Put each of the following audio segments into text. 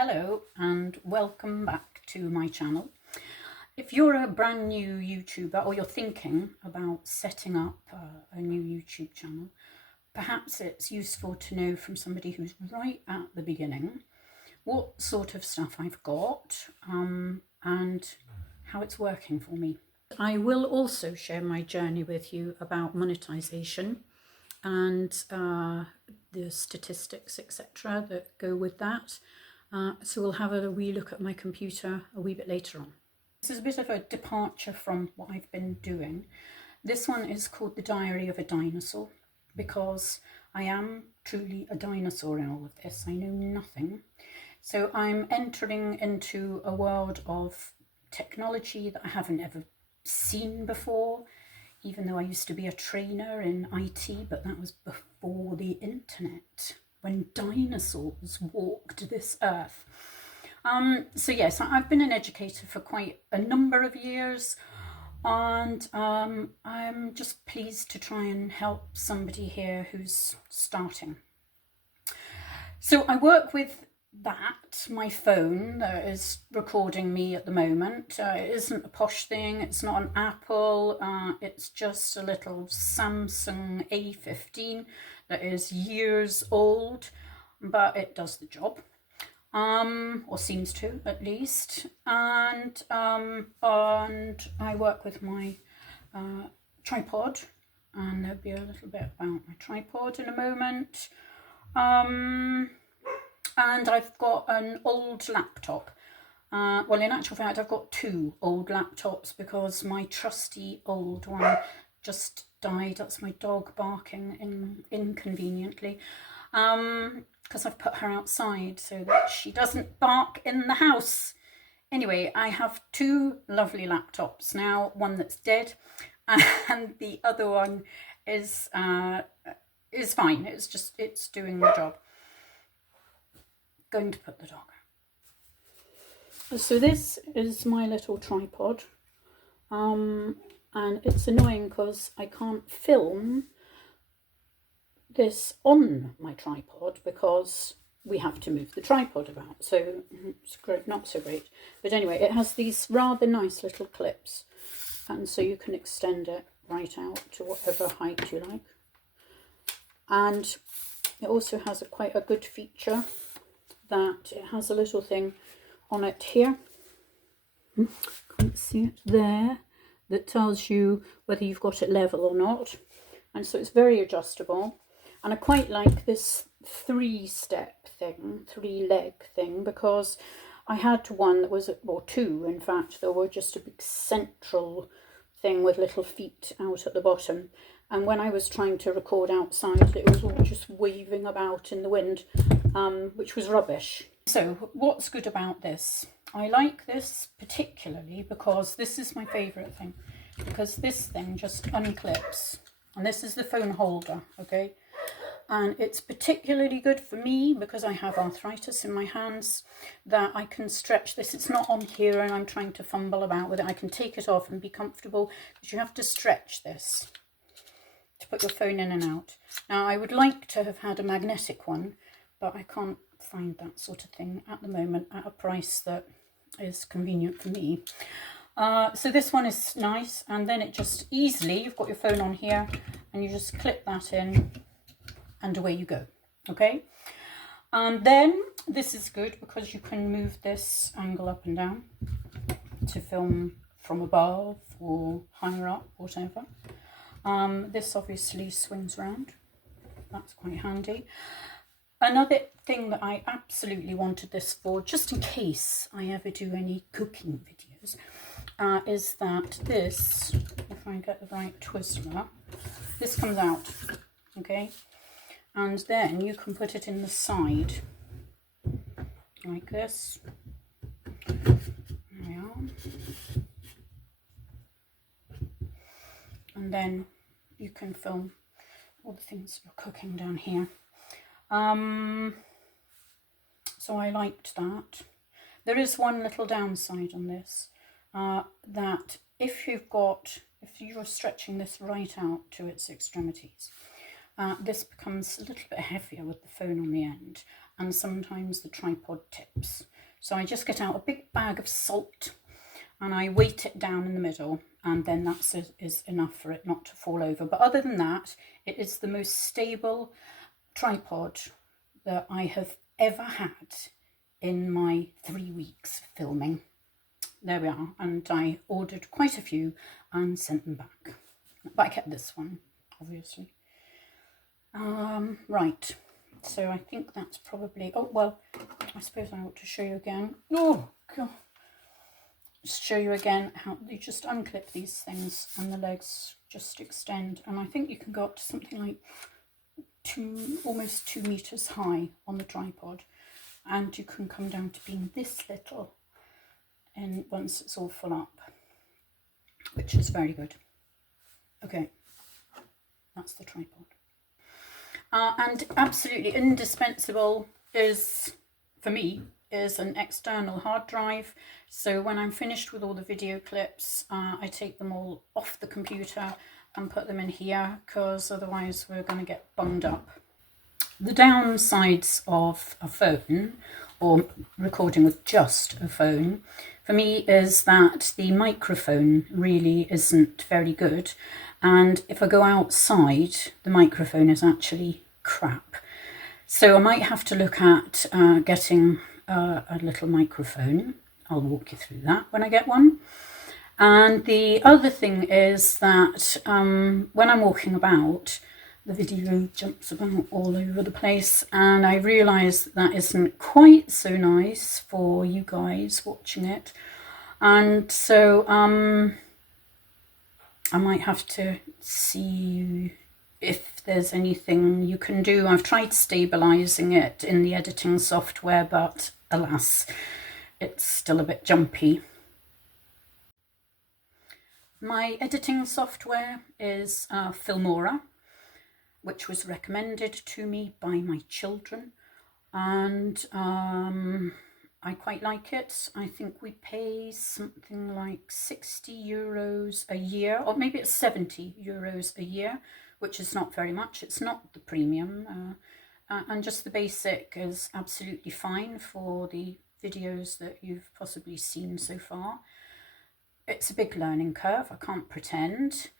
Hello and welcome back to my channel. If you're a brand new YouTuber or you're thinking about setting up a new YouTube channel, perhaps it's useful to know from somebody who's right at the beginning what sort of stuff I've got and how it's working for me. I will also share my journey with you about monetization and the statistics, etc. that go with that. So we'll have a wee look at my computer a wee bit later on. This is a bit of a departure from what I've been doing. This one is called The Diary of a Dinosaur because I am truly a dinosaur in all of this. I know nothing. So I'm entering into a world of technology that I haven't ever seen before, even though I used to be a trainer in IT, but that was before the internet, when dinosaurs walked this earth. So yes, I've been an educator for quite a number of years, and I'm just pleased to try and help somebody here who's starting. So I work with my phone that is recording me at the moment. It isn't a posh thing, it's not an Apple, it's just a little Samsung A15 that is years old, but it does the job, or seems to at least. And I work with my tripod, and there'll be a little bit about my tripod in a moment. And I've got an old laptop. Well, in actual fact, I've got two old laptops because my trusty old one just died. That's my dog barking inconveniently, because I've put her outside so that she doesn't bark in the house. Anyway, I have two lovely laptops now, one that's dead and the other one is fine. It's doing the job. Going to put the dog. So this is my little tripod, and it's annoying because I can't film this on my tripod because we have to move the tripod about, so it's great, not so great. But anyway, it has these rather nice little clips, and so you can extend it right out to whatever height you like. And it also has quite a good feature that it has a little thing on it here, can't see it there, that tells you whether you've got it level or not, and so it's very adjustable. And I quite like this three-leg thing, because I had one that was, or two in fact, that were just a big central thing with little feet out at the bottom, and when I was trying to record outside it was all just waving about in the wind, which was rubbish. So what's good about this? I like this particularly because this is my favourite thing, because this thing just unclips, and this is the phone holder, okay? And it's particularly good for me because I have arthritis in my hands, that I can stretch this. It's not on here and I'm trying to fumble about with it. I can take it off and be comfortable, because you have to stretch this to put your phone in and out. Now, I would like to have had a magnetic one, but I can't find that sort of thing at the moment at a price that is convenient for me. So this one is nice, and then it just easily, you've got your phone on here and you just clip that in and away you go, okay? And then this is good because you can move this angle up and down to film from above or higher up, whatever. This obviously swings around, that's quite handy. Another thing that I absolutely wanted this for, just in case I ever do any cooking videos, is that this, if I get the right twister, this comes out, okay? And then you can put it in the side, like this. There we are. And then you can film all the things you're cooking down here. So I liked that. There is one little downside on this, that if you're stretching this right out to its extremities, this becomes a little bit heavier with the phone on the end, and sometimes the tripod tips. So I just get out a big bag of salt and I weight it down in the middle, and then that is enough for it not to fall over. But other than that, it is the most stable tripod that I have ever had in my 3 weeks filming. There we are, and I ordered quite a few and sent them back. But I kept this one, obviously. Right, so I think that's probably, oh, well, I suppose I ought to show you again. Oh, God. Just show you again how you just unclip these things and the legs just extend. And I think you can go up to something like almost 2 meters high on the tripod. And you can come down to being this little and once it's all full up, which is very good. Okay, that's the tripod. And absolutely indispensable is, for me, is an external hard drive. So when I'm finished with all the video clips, I take them all off the computer and put them in here, because otherwise we're going to get bunged up. The downsides of a phone, or recording with just a phone, for me is that the microphone really isn't very good. And if I go outside, the microphone is actually crap. So I might have to look at getting a little microphone. I'll walk you through that when I get one. And the other thing is that when I'm walking about, the video jumps about all over the place, and I realise that isn't quite so nice for you guys watching it. And so I might have to see if there's anything you can do. I've tried stabilising it in the editing software, but alas, it's still a bit jumpy. My editing software is Filmora, which was recommended to me by my children, and I quite like it. I think we pay something like €60 a year, or maybe it's €70 a year, which is not very much. It's not the premium, and just the basic is absolutely fine for the videos that you've possibly seen so far. It's a big learning curve, I can't pretend.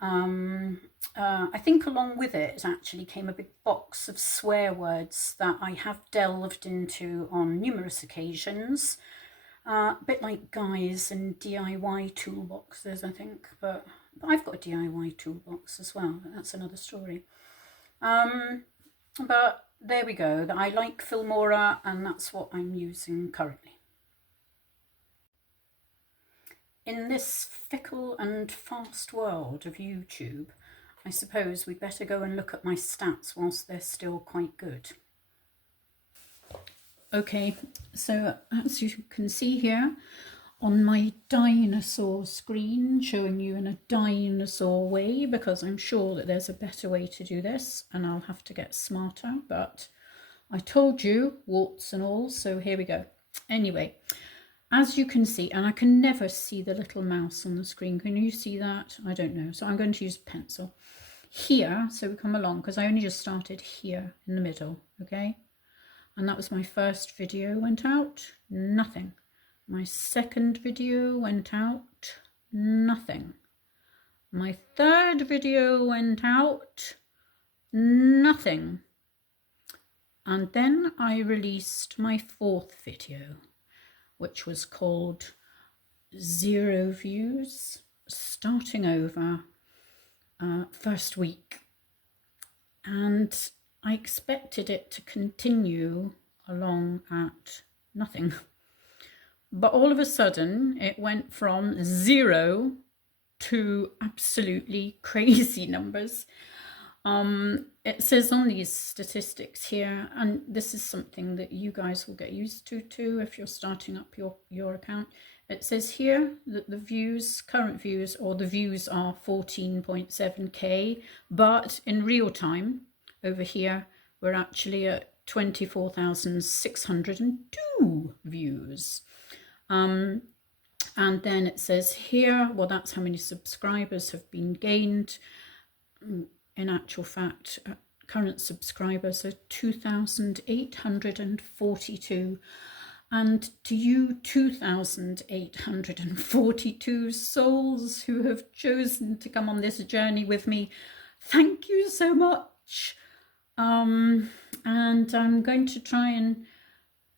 I think along with it actually came a big box of swear words that I have delved into on numerous occasions, a bit like guys and DIY toolboxes, I think, but I've got a DIY toolbox as well, but that's another story. But there we go, I like Filmora, and that's what I'm using currently. In this fickle and fast world of YouTube, I suppose we'd better go and look at my stats whilst they're still quite good. Okay, so as you can see here on my dinosaur screen, showing you in a dinosaur way, because I'm sure that there's a better way to do this and I'll have to get smarter, but I told you, warts and all, so here we go. Anyway, as you can see, and I can never see the little mouse on the screen. Can you see that? I don't know. So I'm going to use a pencil here. So we come along, because I only just started here in the middle. Okay. And that was my first video went out. Nothing. My second video went out. Nothing. My third video went out. Nothing. And then I released my fourth video, which was called 0 Views, starting over, first week. And I expected it to continue along at nothing. But all of a sudden, it went from 0 to absolutely crazy numbers. It says on these statistics here, and this is something that you guys will get used to too if you're starting up your account. It says here that the views, current views, or the views are 14.7k, but in real time over here we're actually at 24,602 views. And then it says here, well, that's how many subscribers have been gained. In actual fact, current subscribers are 2,842. And to you 2,842 souls who have chosen to come on this journey with me, thank you so much. And I'm going to try and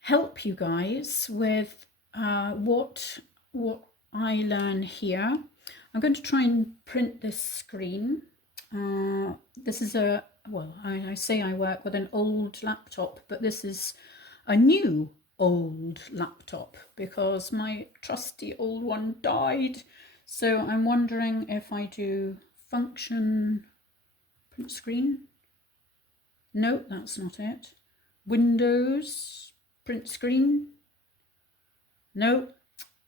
help you guys with what I learn here. I'm going to try and print this screen. This is well, I say I work with an old laptop, but this is a new old laptop because my trusty old one died. So I'm wondering if I do function print screen. No, that's not it. Windows print screen. No.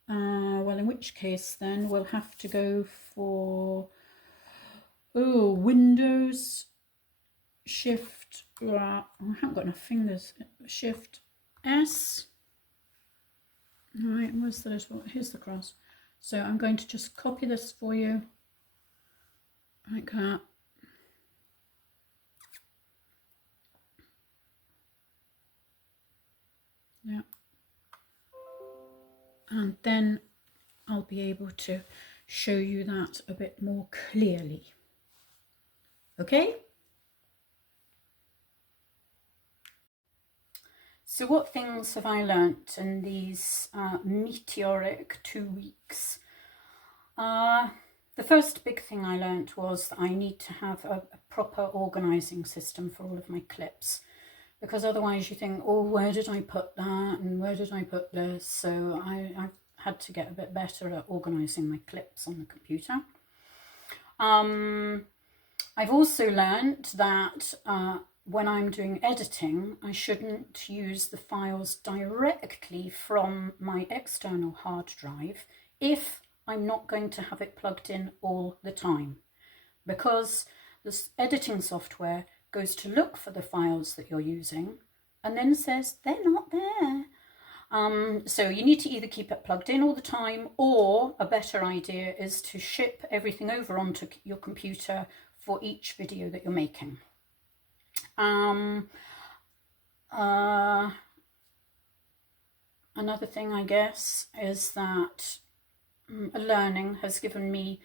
Well, in which case then we'll have to go for Windows Shift. I haven't got enough fingers. Shift S. Right, where's the little? Here's the cross. So I'm going to just copy this for you, like that. Yeah. And then I'll be able to show you that a bit more clearly. Okay? So what things have I learnt in these meteoric 2 weeks? The first big thing I learnt was that I need to have a proper organising system for all of my clips, because otherwise you think, oh, where did I put that and where did I put this? So I've had to get a bit better at organising my clips on the computer. I've also learnt that when I'm doing editing, I shouldn't use the files directly from my external hard drive if I'm not going to have it plugged in all the time, because this editing software goes to look for the files that you're using and then says they're not there. So you need to either keep it plugged in all the time, or a better idea is to ship everything over onto your computer for each video that you're making. Another thing, I guess, is that learning has given me,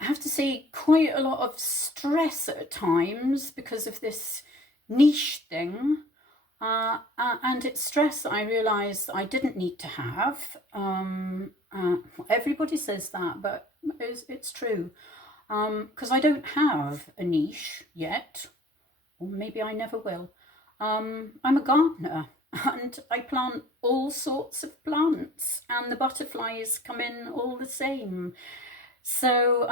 I have to say, quite a lot of stress at times because of this niche thing. And it's stress that I realised I didn't need to have. Everybody says that, but it's true. Because I don't have a niche yet, or maybe I never will. I'm a gardener and I plant all sorts of plants and the butterflies come in all the same. So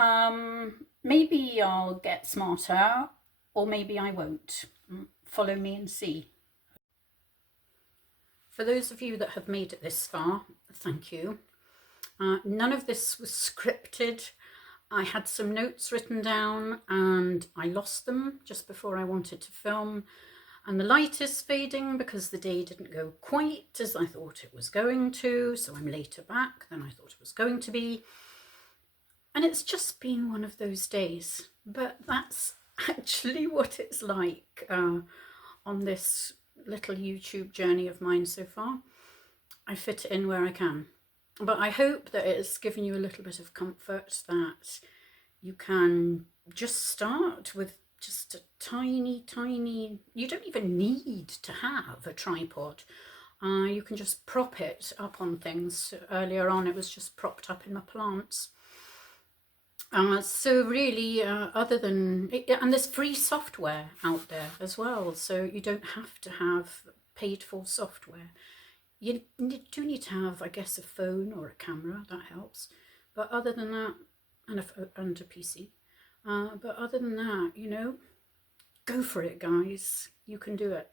maybe I'll get smarter, or maybe I won't. Follow me and see. For those of you that have made it this far, thank you. None of this was scripted. I had some notes written down and I lost them just before I wanted to film. And the light is fading because the day didn't go quite as I thought it was going to. So I'm later back than I thought it was going to be. And it's just been one of those days. But that's actually what it's like on this little YouTube journey of mine so far. I fit it in where I can. But I hope that it's given you a little bit of comfort, that you can just start with just a tiny, you don't even need to have a tripod. You can just prop it up on things. Earlier on it was just propped up in my plants. So really, other than, and there's free software out there as well, so you don't have to have paid for software. You do need to have, I guess, a phone or a camera, that helps. But other than that, and a PC. But other than that, you know, go for it, guys. You can do it.